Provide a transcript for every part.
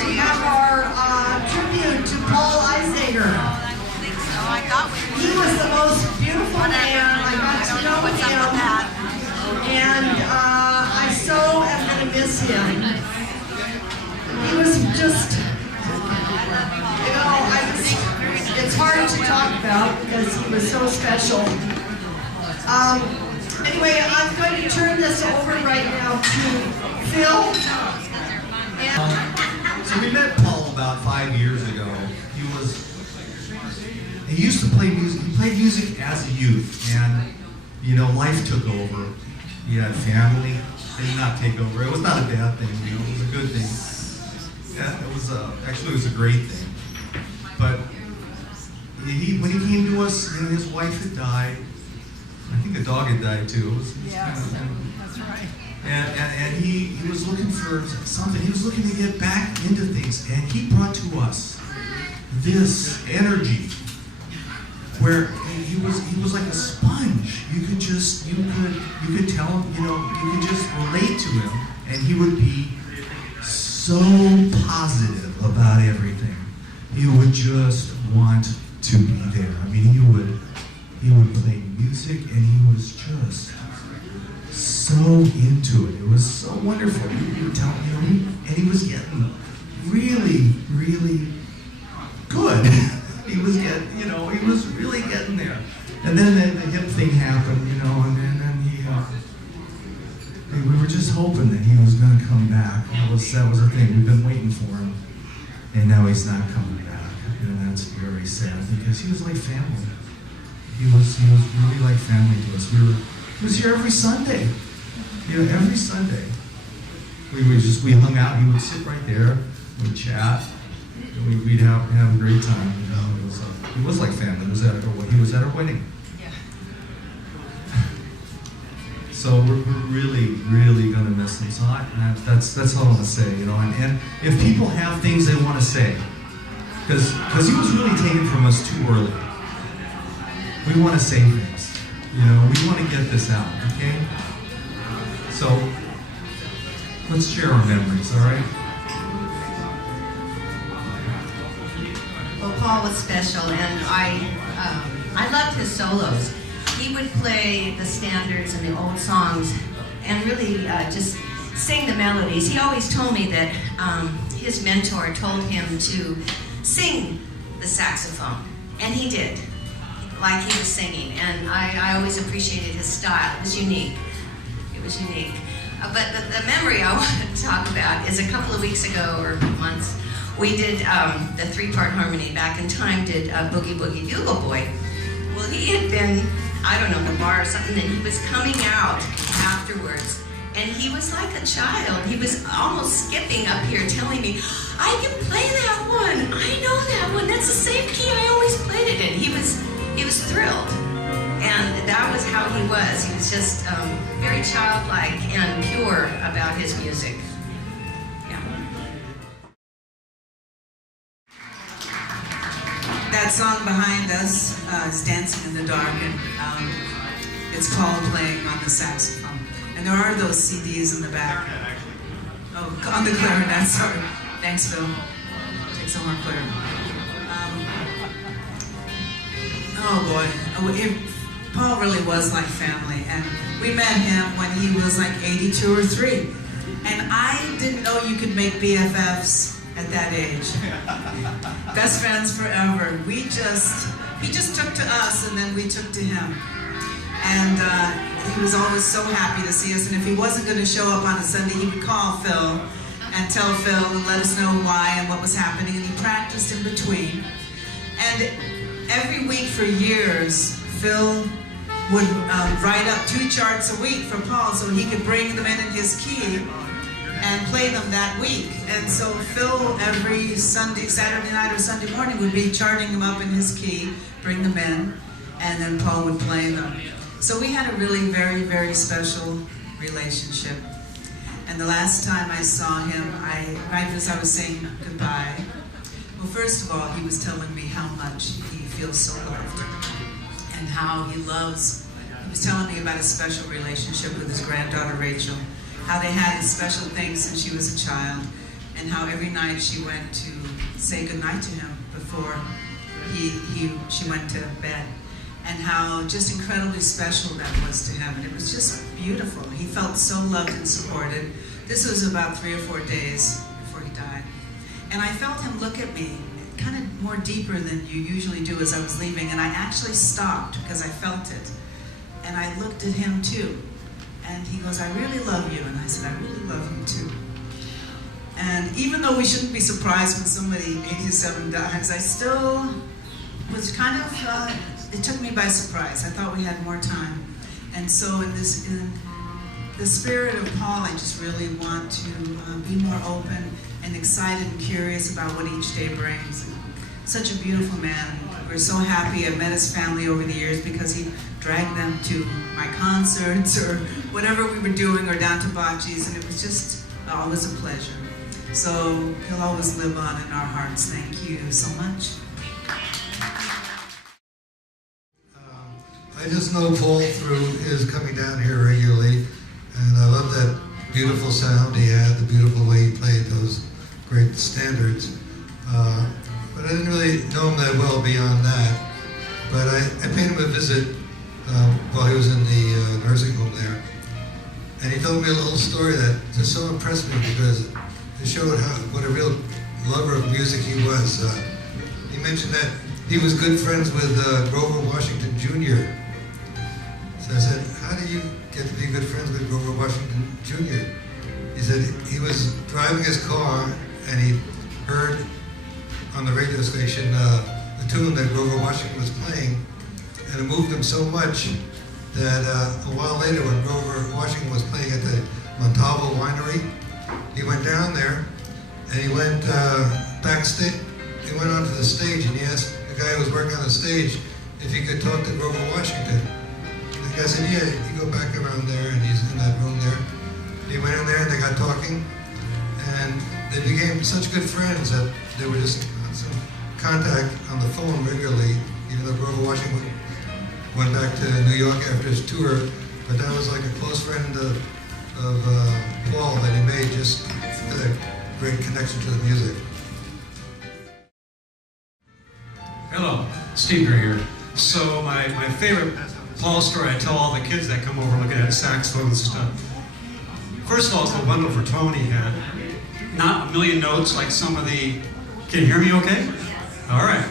to have our tribute to Paul Einzinger. He was the most beautiful man. I got to know him, and I so am going to miss him. He was just, it's hard to talk about because he was so special. Anyway, I'm going to turn this over right now to Phil. So we met Paul about 5 years ago. He used to play music. He played music as a youth, and life took over. He had family. It did not take over. It was not a bad thing. It was a good thing. Yeah, it was actually it was a great thing. But when he came to us, his wife had died. I think the dog had died too. Yes, that's right. And he was looking for something. He was looking to get back into things, and he brought to us this energy where he was like a sponge. You could tell him, you could just relate to him, and he would be so positive about everything. He would just want to be there. I mean, he would play music, and he was just so into it. It was so wonderful. He would tell me, and he was getting really, really good. He was he was really getting there. And then the hip thing happened, and then we were just hoping that he was going to come back. That was the thing. We've been waiting for him, and now he's not coming back. And that's very sad because he was like family. He was really like family to us. He was here every Sunday. Every Sunday. We hung out. He would sit right there. We'd chat. And we'd have a great time. It was like family. He was at our wedding. Yeah. So we're really, really gonna miss him. So that's all I'm gonna say. And if people have things they want to say, because he was really taken from us too early. We want to say things. We want to get this out. Okay. So let's share our memories. All right. Well, Paul was special, and I loved his solos. He would play the standards and the old songs, and really just sing the melodies. He always told me that his mentor told him to sing the saxophone, and he did, like he was singing. And I always appreciated his style. It was unique. It was unique. But the memory I want to talk about is a couple of weeks ago, or months, we did the three-part harmony. Back in Time did Boogie Boogie Bugle Boy. Well, he had been, I don't know, in a bar or something, and he was coming out afterwards, and he was like a child. He was almost skipping up here telling me, I can play that one. I know that one. That's the same key I always played it in. He was thrilled. And that was how he was. He was just very childlike and pure about his music. That song behind us is Dancing in the Dark, and it's Paul playing on the saxophone. And there are those CDs in the back. Oh, on the clarinet, sorry. Thanks, Phil. Take some more clarinet. Oh boy, Paul really was like family, and we met him when he was like 82 or 3. And I didn't know you could make BFFs at that age. Best friends forever. He just took to us, and then we took to him. And he was always so happy to see us, and if he wasn't going to show up on a Sunday, he would call Phil and tell Phil and let us know why and what was happening, and he practiced in between. And every week for years, Phil would write up 2 charts a week for Paul so he could bring them in his key and play them that week. And so Phil every Saturday night or Sunday morning would be charting them up in his key, bring them in, and then Paul would play them. So we had a really very, very special relationship. And the last time I saw him, right as I was saying goodbye, well, first of all, he was telling me how much he feels so loved and how he loves. He was telling me about a special relationship with his granddaughter Rachel, how they had special things since she was a child, and how every night she went to say goodnight to him before she went to bed, and how just incredibly special that was to him. And it was just beautiful. He felt so loved and supported. This was about 3 or 4 days before he died. And I felt him look at me kind of more deeper than you usually do as I was leaving, and I actually stopped because I felt it. And I looked at him too. And he goes, "I really love you." And I said, "I really love you too." And even though we shouldn't be surprised when somebody 87 dies, I still was kind of, it took me by surprise. I thought we had more time. And so in the spirit of Paul, I just really want to be more open and excited and curious about what each day brings. Such a beautiful man. We're so happy. I've met his family over the years because he dragged them to my concerts or whatever we were doing, or down to Bocce's, and it was just always a pleasure. So he'll always live on in our hearts. Thank you so much. I just know Paul through his coming down here regularly, and I love that beautiful sound he had, the beautiful way he played those great standards. But I didn't really know him that well beyond that. But I paid him a visit while he was in the nursing home there. And he told me a little story that just so impressed me because it showed what a real lover of music he was. He mentioned that he was good friends with Grover Washington Jr. So I said, "How do you get to be good friends with Grover Washington Jr.?" He said he was driving his car and he heard on the radio station the tune that Grover Washington was playing, and it moved him so much that a while later when Grover Washington was playing at the Montalvo Winery, he went down there and he went backstage. He went onto the stage and he asked the guy who was working on the stage if he could talk to Grover Washington. The guy said, "Yeah, you go back around there," and he's in that room there. He went in there and they got talking, and they became such good friends that they were just in constant contact on the phone regularly, even though Grover Washington went back to New York after his tour. But that was like a close friend of Paul that he made, just with a great connection to the music. Hello, Steve here. So my favorite Paul story I tell all the kids that come over looking at saxophones and stuff. First of all, it's the wonderful tone he had. Not a million notes like some of the... Can you hear me okay? All right.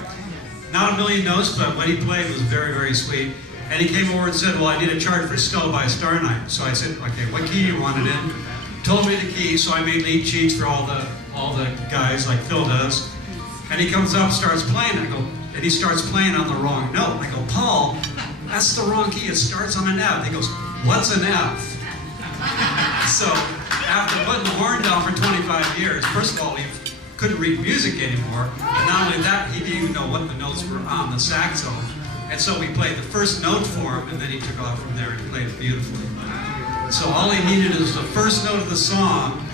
Not a million notes, but what he played was very, very sweet. And he came over and said, "Well, I need a chart for Stella by Star Night." So I said, "Okay, what key you want it in?" Told me the key, so I made lead sheets for all the guys like Phil does. And he comes up, starts playing, and he starts playing on the wrong note. I go, "Paul, that's the wrong key. It starts on an F." He goes, "What's an F?" So after putting the horn down for 25 years, first of all, he couldn't read music anymore. And not only that, he didn't even know what the notes were on the saxophone. And so we played the first note for him, and then he took off from there and played it beautifully. So all he needed is the first note of the song,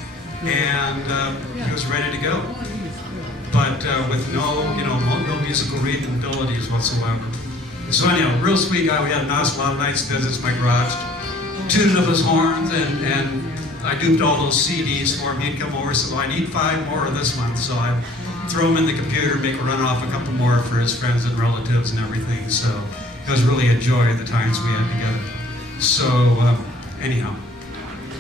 and he was ready to go. But with no musical reading abilities whatsoever. So anyhow, real sweet guy. We had a lot of nice visits in my garage. Tuned up his horns, and I duped all those CDs for him. He'd come over and say, "Well, I need 5 more of this one." So I'd throw them in the computer, make a run off a couple more for his friends and relatives and everything. So it was really a joy the times we had together. So anyhow,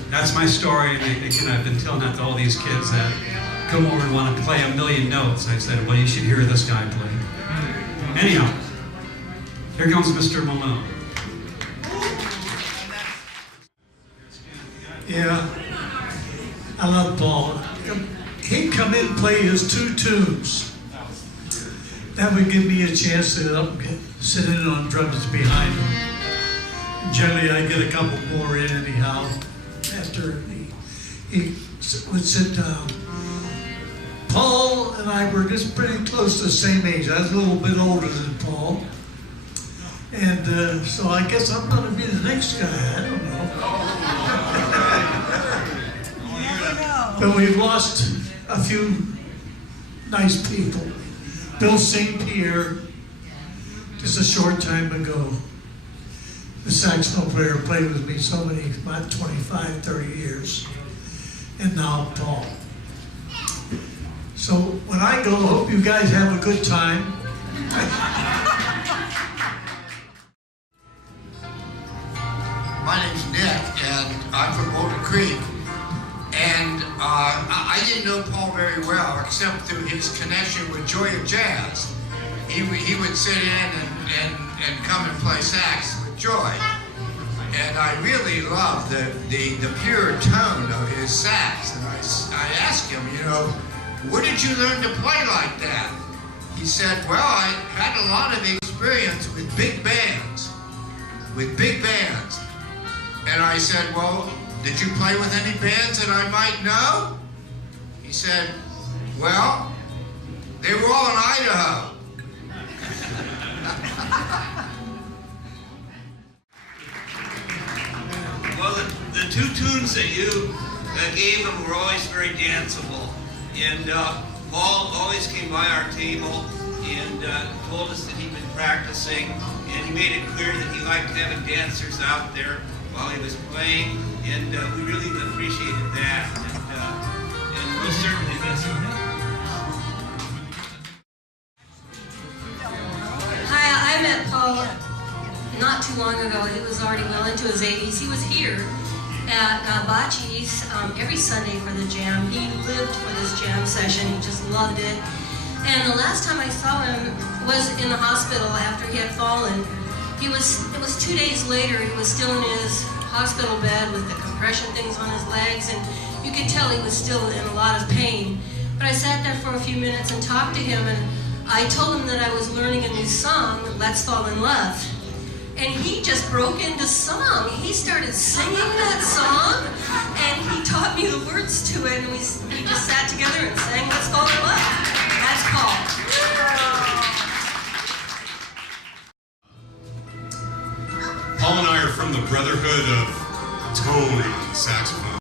that's my story. And again, I've been telling that to all these kids that come over and want to play a million notes. I said, "Well, you should hear this guy play." Anyhow, here comes Mr. Malone. Yeah, I love Paul. He'd come in and play his 2 tunes. That would give me a chance to get up and sit in on drums behind him. Generally, I get a couple more in anyhow after he would sit down. Paul and I were just pretty close to the same age. I was a little bit older than Paul. And so I guess I'm going to be the next guy. I don't know. But we've lost a few nice people. Bill St. Pierre, just a short time ago, the saxophone player played with me so many, about 25, 30 years. And now Paul. So when I go, I hope you guys have a good time. My name's Nick, and I'm from Boulder Creek. And I didn't know Paul very well, except through his connection with Joy of Jazz. He would sit in and come and play sax with Joy. And I really loved the pure tone of his sax. And I asked him, you know, where did you learn to play like that? He said, well, I had a lot of experience with big bands. And I said, well, did you play with any bands that I might know? He said, well, they were all in Idaho. Well, the two tunes that you gave him were always very danceable. And Paul always came by our table and told us that he'd been practicing. And he made it clear that he liked having dancers out there while he was playing. And we really appreciated that. And we'll certainly miss him. Hi, I met Paul not too long ago. He was already well into his 80s. He was here at Bocce's every Sunday for the jam. He lived for this jam session. He just loved it. And the last time I saw him was in the hospital after he had fallen. It was 2 days later. He was still in his hospital bed with the compression things on his legs, and you could tell he was still in a lot of pain. But I sat there for a few minutes and talked to him, and I told him that I was learning a new song, Let's Fall in Love. And he just broke into song. He started singing that song, and he taught me the words to it, and we just sat together and sang Let's Fall in Love. That's Paul. Paul and I are from the Brotherhood of Tone on the saxophone.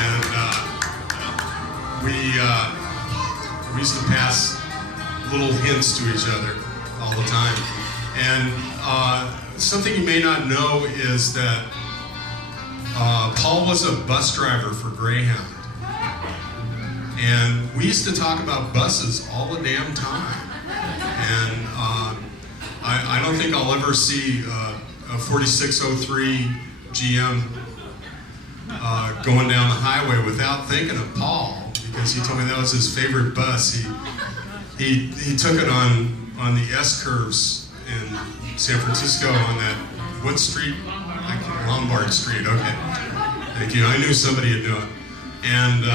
And we used to pass little hints to each other all the time. And something you may not know is that Paul was a bus driver for Greyhound. And we used to talk about buses all the damn time. And I don't think I'll ever see a 4603 GM going down the highway without thinking of Paul, because he told me that was his favorite bus. He took it on the S curves in San Francisco on that, what street? Lombard Street, okay. Thank you, I knew somebody would do it. And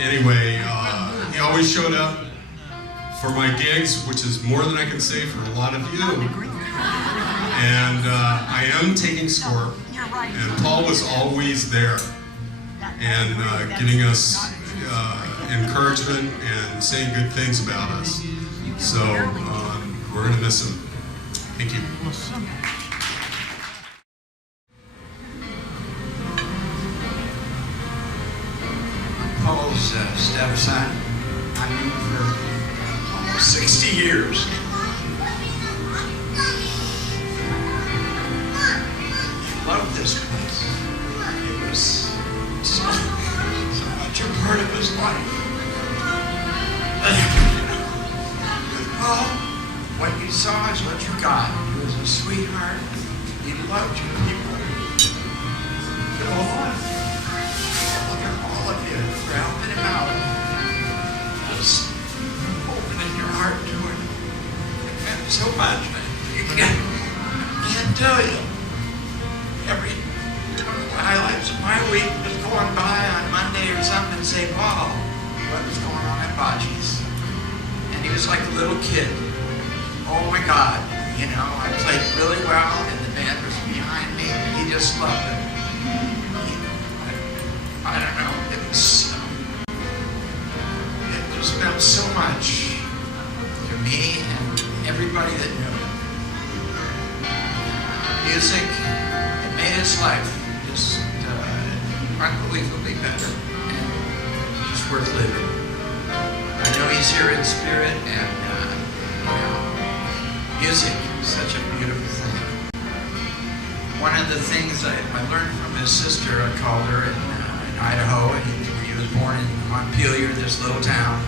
anyway, he always showed up for my gigs, which is more than I can say for a lot of you. And I am taking score, and Paul was always there and giving us encouragement and saying good things about us. So we're going to miss him. Thank you. Paul's stepson. I knew him for almost 60 years. He loved this place. It was so much a part of his life. With Paul, what you saw is what you got. He was a sweetheart. He loved you people. Go on. Look at all of you for helping him out. Just opening your heart to him. It meant so much. I can't tell you. Every highlights of my week was going by on Monday or something and say, Paul, what was going on at Bocce's? And he was like a little kid. Oh my God, you know, I played really well and the band was behind me. He just loved it. I don't know, it just meant so much to me and everybody that knew him. Music, it made his life just unbelievably better and just worth living. I know he's here in spirit, and you know, music is such a beautiful thing. One of the things I learned from his sister, I called her in Idaho, and we were was born in Montpelier, this little town.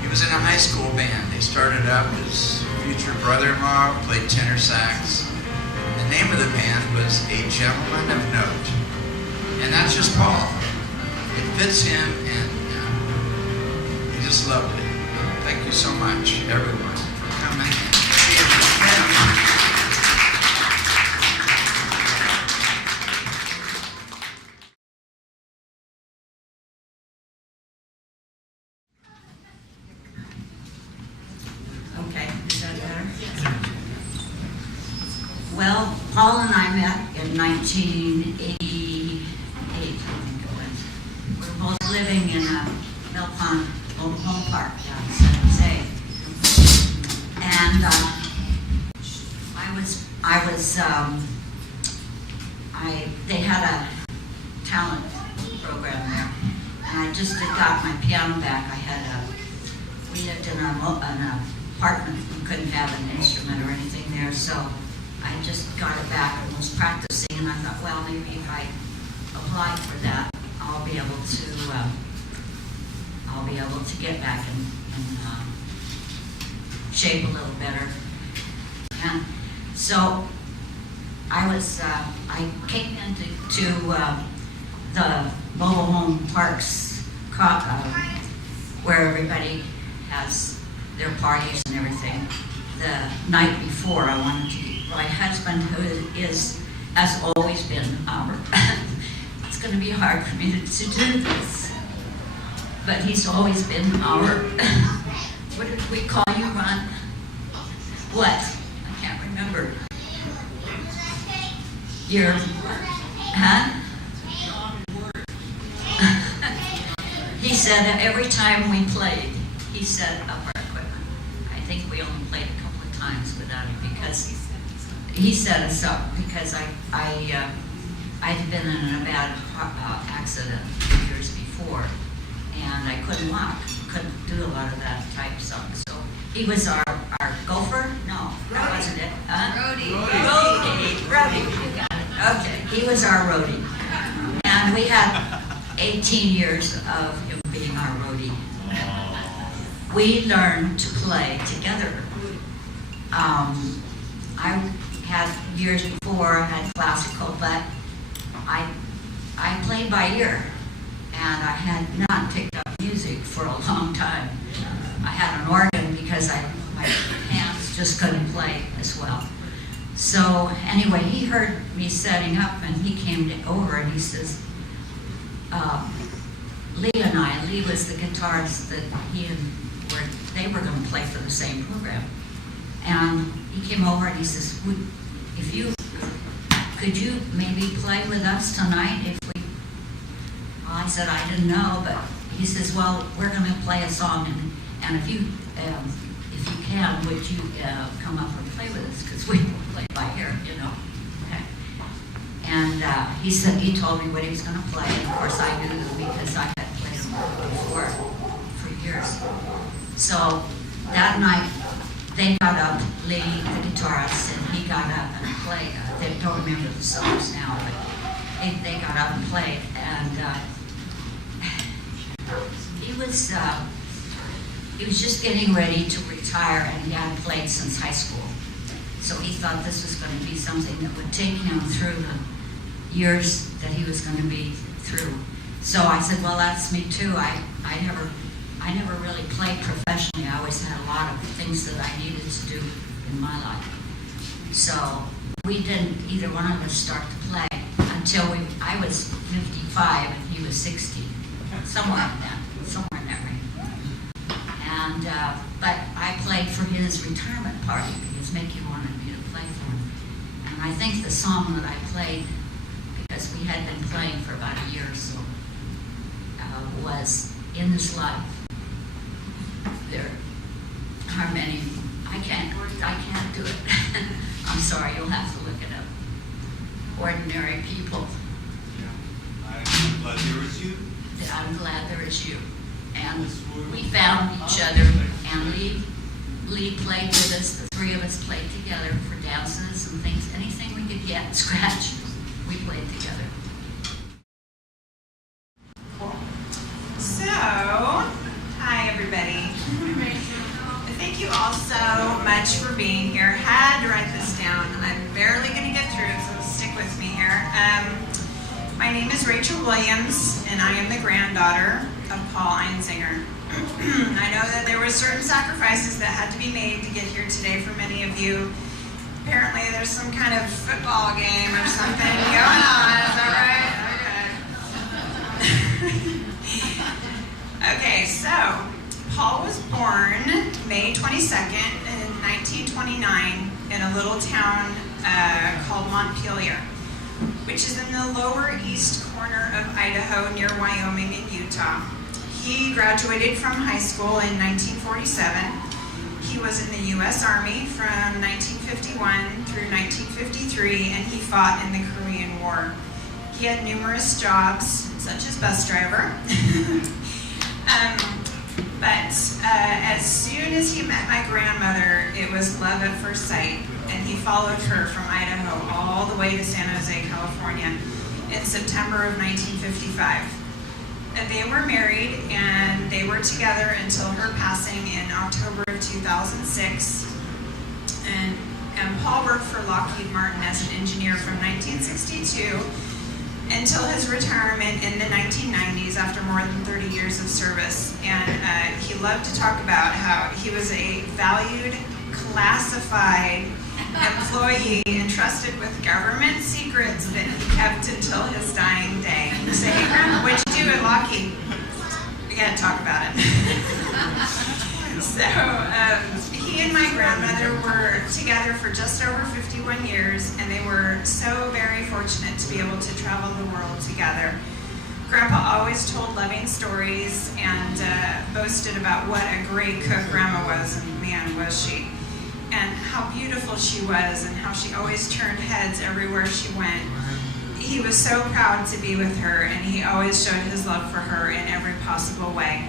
He was in a high school band. They started up. His future brother-in-law played tenor sax. The name of the band was A Gentleman of Note. And that's just Paul. It fits him, and he just loved it. Thank you so much, everyone, for coming. Okay, is that better? Well, Paul and I met in 1988, I think it was. We were both living in Mill Pond Mobile Home Park down in San Jose. And they had a talent program there. And I just had got my piano back. We lived in an apartment. We couldn't have an instrument or anything there, so I just got it back and was practicing. And I thought, well, maybe if I apply for that, I'll be able to get back in shape a little better. And so I came into the mobile home parks where everybody has their parties and everything. The night before, I wanted to. My husband, who has always been our. It's going to be hard for me to do this, but he's always been our. What did we call you, Ron? What? I can't remember. Your, huh? He said that every time we played, he set up our equipment. I think we only played a couple of times without him because he set us up because I'd been in a bad accident years before, and I couldn't walk, couldn't do a lot of that type of stuff. So he was our gopher? No, that wasn't it. Roadie. You got it. Okay, he was our roadie, and we had 18 years of him being our roadie. We learned to play together. I had years before, I had classical, but I played by ear, and I had not picked up music for a long time. I had an organ because my hands just couldn't play as well. So anyway, he heard me setting up, and he came over and he says, Lee was the guitarist that they were going to play for the same program. And he came over and he says, could you maybe play with us tonight if we, well, I said, I didn't know, but he says, well, we're going to play a song, and if you can, would you come up and play with us, because we play by ear, you know. Okay. And he said, he told me what he was going to play, and of course I knew because I had played him before for years. So that night, they got up, Lee, the guitarist, and he got up and played. They don't remember the songs now, but they got up and played. And he was just getting ready to retire, and he hadn't played since high school. So he thought this was going to be something that would take him through the years that he was going to be through. So I said, well, that's me too. I never really played professionally. I always had a lot of things that I needed to do in my life. So we didn't, either one of us, start to play until I was 55 and he was 60. Somewhere in that range. And, but I played for his retirement party because Mickey wanted me to play for him. And I think the song that I played, because we had been playing for about a year or so, was In This Life. There are many. I can't do it. I'm sorry, you'll have to look it up. Ordinary people. I'm glad there is you. I'm glad there is you. And we found each other, and Lee played with us. The three of us played together for dances and things. Anything we could get, scratch, we played together. everybody. Thank you all so much for being here. Had to write this down. I'm barely going to get through it, so stick with me here. My name is Rachel Williams, and I am the granddaughter of Paul Einzinger. I know that there were certain sacrifices that had to be made to get here today for many of you. Apparently there's some kind of football game or something going on. Is that right? Okay. Okay, so Paul was born May 22nd in 1929 in a little town called Montpelier, which is in the lower east corner of Idaho near Wyoming and Utah. He graduated from high school in 1947. He was in the U.S. Army from 1951 through 1953, and he fought in the Korean War. He had numerous jobs, such as bus driver. But as soon as he met my grandmother, it was love at first sight, and he followed her from Idaho all the way to San Jose, California in September of 1955. They were married, and they were together until her passing in October of 2006. And Paul worked for Lockheed Martin as an engineer from 1962 until his retirement in the 1990s after more than 30 years of service. And he loved to talk about how he was a valued, classified employee entrusted with government secrets that he kept until his dying day. You say, hey, Grandma, what'd you do at Lockheed? We gotta talk about it. So, he and my grandmother were together for just over 51 years, and they were so very fortunate to be able to travel the world together. Grandpa always told loving stories and boasted about what a great cook Grandma was, and man, was she. And how beautiful she was, and how she always turned heads everywhere she went. He was so proud to be with her, and he always showed his love for her in every possible way.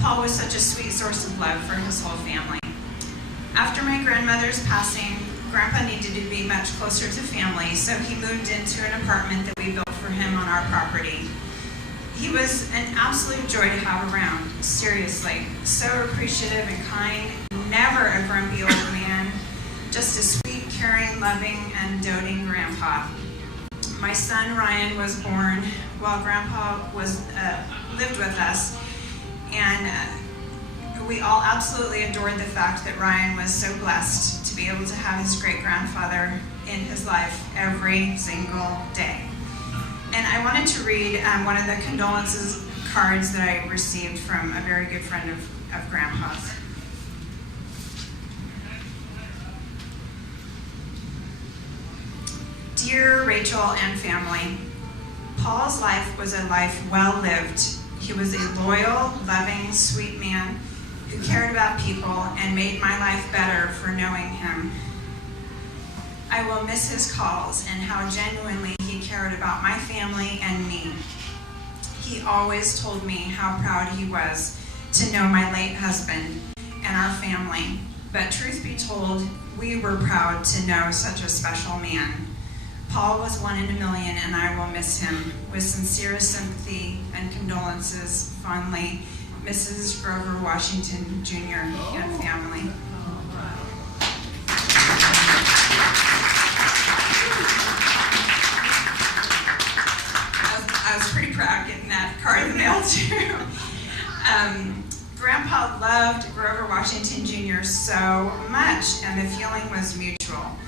Paul was such a sweet source of love for his whole family. After my grandmother's passing, Grandpa needed to be much closer to family, so he moved into an apartment that we built for him on our property. He was an absolute joy to have around, seriously. So appreciative and kind, never a grumpy old man, just a sweet, caring, loving, and doting grandpa. My son Ryan was born while Grandpa lived with us, and we all absolutely adored the fact that Ryan was so blessed to be able to have his great-grandfather in his life every single day. And I wanted to read one of the condolences cards that I received from a very good friend of Grandpa's. Dear Rachel and family, Paul's life was a life well lived. He was a loyal, loving, sweet man who cared about people and made my life better for knowing him. I will miss his calls and how genuinely he cared about my family and me. He always told me how proud he was to know my late husband and our family. But truth be told, we were proud to know such a special man. Paul was 1 in a million, and I will miss him. With sincerest sympathy and condolences, fondly, Mrs. Grover Washington, Jr. and family. I was pretty proud getting that card in the mail, too. Grandpa loved Grover Washington, Jr. so much, and the feeling was mutual.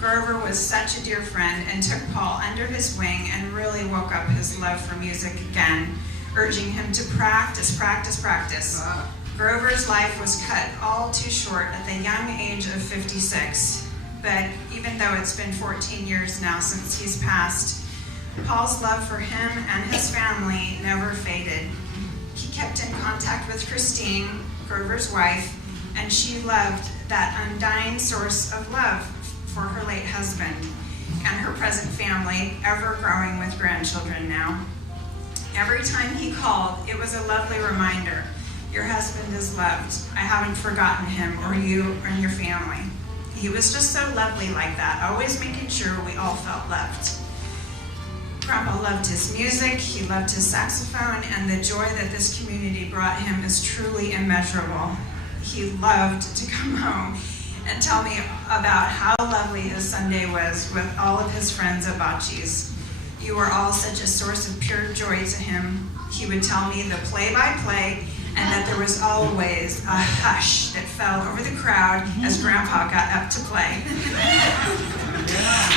Grover was such a dear friend and took Paul under his wing and really woke up his love for music again, urging him to practice, practice, practice. Grover's life was cut all too short at the young age of 56, but even though it's been 14 years now since he's passed, Paul's love for him and his family never faded. He kept in contact with Christine, Grover's wife, and she loved that undying source of love for her late husband and her present family, ever growing with grandchildren now. Every time he called, it was a lovely reminder. Your husband is loved. I haven't forgotten him or you and your family. He was just so lovely like that, always making sure we all felt loved. Grandpa loved his music, he loved his saxophone, and the joy that this community brought him is truly immeasurable. He loved to come home and tell me about how lovely his Sunday was with all of his friends at Bocce's. You were all such a source of pure joy to him. He would tell me the play-by-play, and that there was always a hush that fell over the crowd as Grandpa got up to play.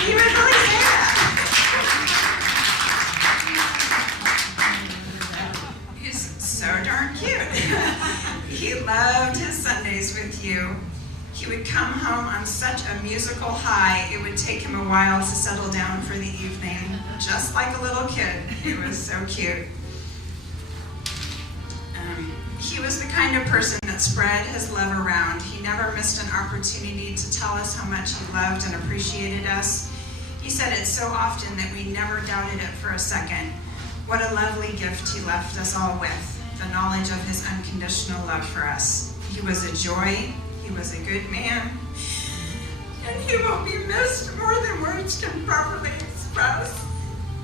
He would really say that. He's so darn cute. He loved his Sundays with you. He would come home on such a musical high, it would take him a while to settle down for the evening, just like a little kid. He was so cute. He was the kind of person that spread his love around. He never missed an opportunity to tell us how much he loved and appreciated us. He said it so often that we never doubted it for a second. What a lovely gift he left us all with, the knowledge of his unconditional love for us. He was a joy, he was a good man, and he will be missed more than words can properly express.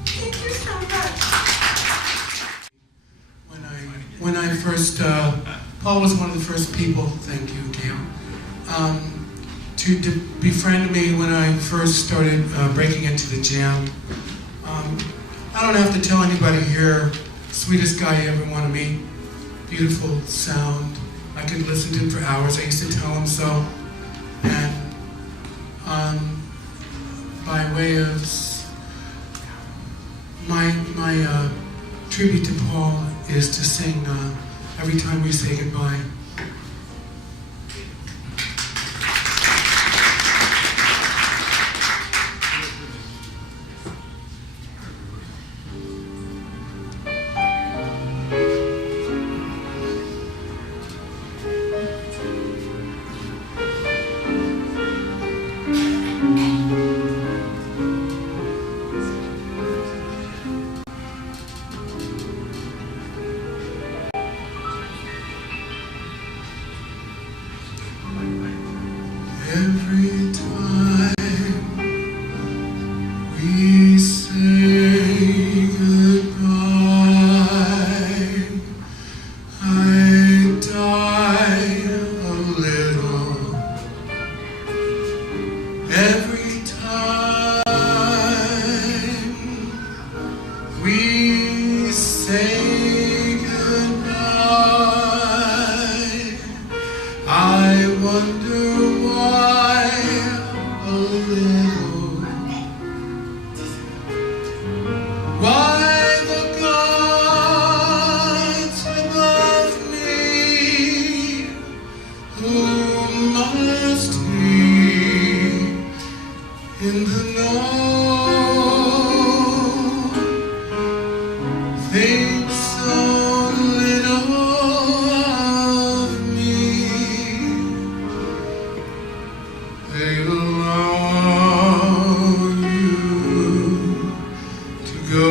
Thank you so much. When I first, Paul was one of the first people, thank you, Gail, to befriend me when I first started breaking into the jam. I don't have to tell anybody here, sweetest guy you ever want to meet, beautiful sound. I could listen to him for hours. I used to tell him so. And by way of my tribute to Paul is to sing every time we say goodbye. Every time we say goodbye, I die a little. Every time we say goodbye, I wonder why a little. Why the gods above me, who must be in the know, think so little of me. They allow you to go.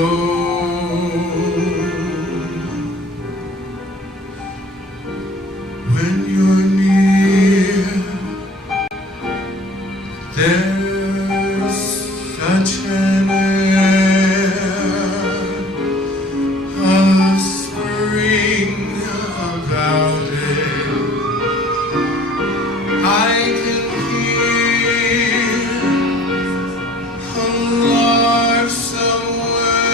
When you're near, there's such an air of spring about it. I can hear a lark somewhere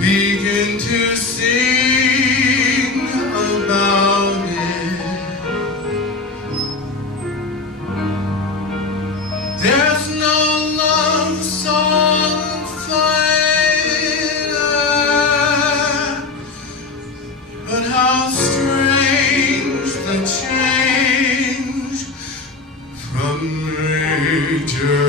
begin to sing about it. There's no love song finer, but how strange the change from major